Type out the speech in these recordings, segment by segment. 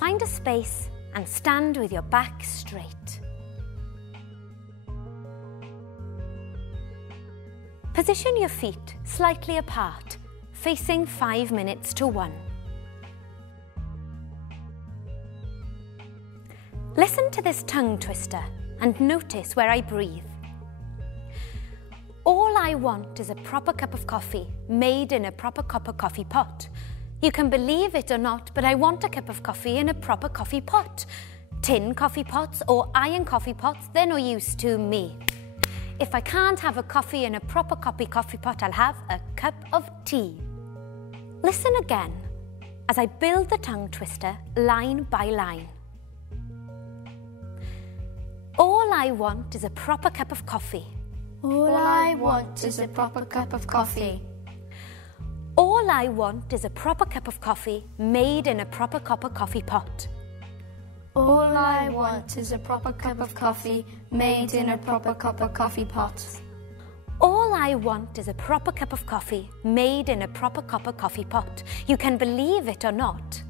Find a space and stand with your back straight. Position your feet slightly apart, facing 5 minutes to 1. Listen to this tongue twister and notice where I breathe. All I want is a proper cup of coffee made in a proper cup of coffee pot. You can believe it or not, but I want a cup of coffee in a proper coffee pot. Tin coffee pots or iron coffee pots, they're no use to me. If I can't have a coffee in a proper coffee pot, I'll have a cup of tea. Listen again as I build the tongue twister line by line. All I want is a proper cup of coffee. All I want is a proper cup of coffee. All I want is a proper cup of coffee made in a proper cup of coffee pot. All I want is a proper cup of coffee made in a proper cup of coffee pot. All I want is a proper cup of coffee made in a proper cup of coffee pot. You can believe it or not.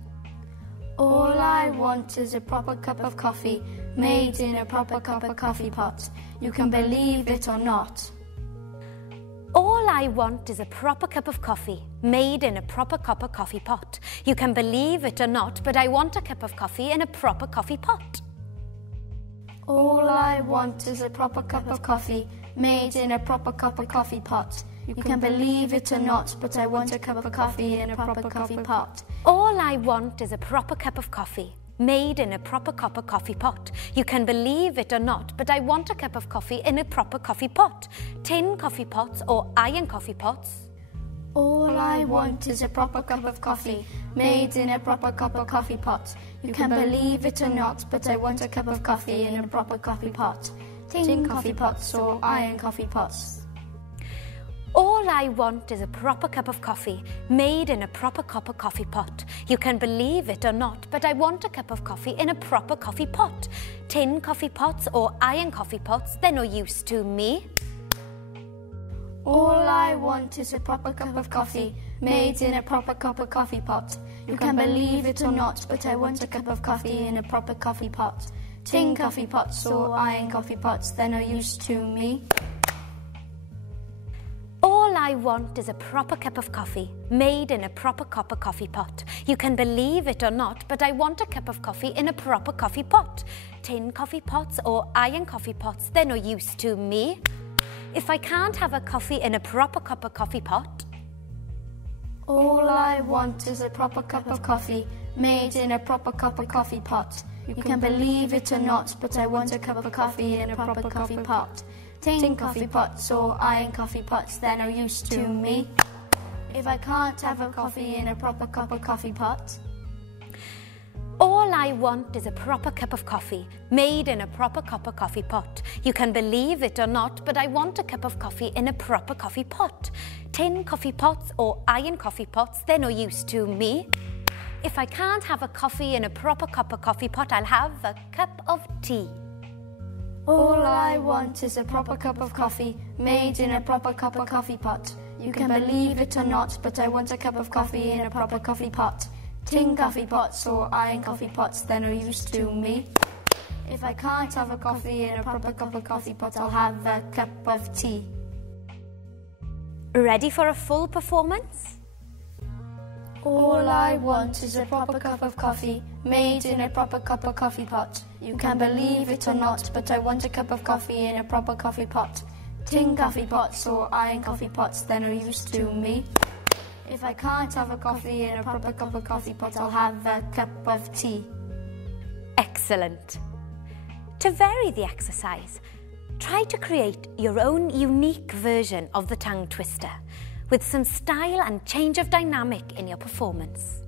All I want is a proper cup of coffee made in a proper cup of coffee pot. You can believe it or not. All I want is a proper cup of coffee made in a proper cup of coffee pot. You can believe it or not, but I want a cup of coffee in a proper coffee pot. All I want is a proper cup of coffee made in a proper cup of coffee pot. You can believe it or not, but I want a cup of coffee in a proper coffee pot. All I want is a proper cup of coffee made in a proper cup of coffee pot. You can believe it or not, but I want a cup of coffee in a proper coffee pot. Tin coffee pots or iron coffee pots. All I want is a proper cup of coffee made in a proper cup of coffee pot. You can believe it or not, but I want a cup of coffee in a proper coffee pot. Tin coffee pots or iron coffee pots. All I want is a proper cup of coffee made in a proper cup of coffee pot. You can believe it or not, but I want a cup of coffee in a proper coffee pot. Tin coffee pots or iron coffee pots, they're no use to me. All I want is a proper cup of coffee made in a proper cup of coffee pot. You can believe it or not, but I want a cup of coffee in a proper coffee pot. Tin coffee pots or iron coffee pots, they're no use to me. All I want is a proper cup of coffee made in a proper cup of coffee pot. You can believe it or not, but I want a cup of coffee in a proper coffee pot. Tin coffee pots or iron coffee pots, they're no use to me. If I can't have a coffee in a proper cup of coffee pot. All I want is a proper cup of coffee made in a proper cup of coffee pot. You can believe it or not, but I want a cup of coffee in a proper coffee pot. Tin coffee pots or iron coffee pots, they're no use to me. If I can't have a coffee in a proper cup of coffee pot. All I want is a proper cup of coffee made in a proper cup of coffee pot. You can believe it or not, but I want a cup of coffee in a proper coffee pot. Tin coffee pots or iron coffee pots, they're no use to me. If I can't have a coffee in a proper cup of coffee pot, I'll have a cup of tea. All I want is a proper cup of coffee made in a proper cup of coffee pot. You can believe it or not, but I want a cup of coffee in a proper coffee pot. Tin coffee pots or iron coffee pots, they're no use to me. If I can't have a coffee in a proper cup of coffee pot, I'll have a cup of tea. Ready for a full performance? All I want is a proper cup of coffee made in a proper cup of coffee pot. You can believe it or not, but I want a cup of coffee in a proper coffee pot. Tin coffee pots or iron coffee pots, they're no use to me. If I can't have a coffee in a proper cup of coffee pot, I'll have a cup of tea. Excellent. To vary the exercise, try to create your own unique version of the tongue twister with some style and change of dynamic in your performance.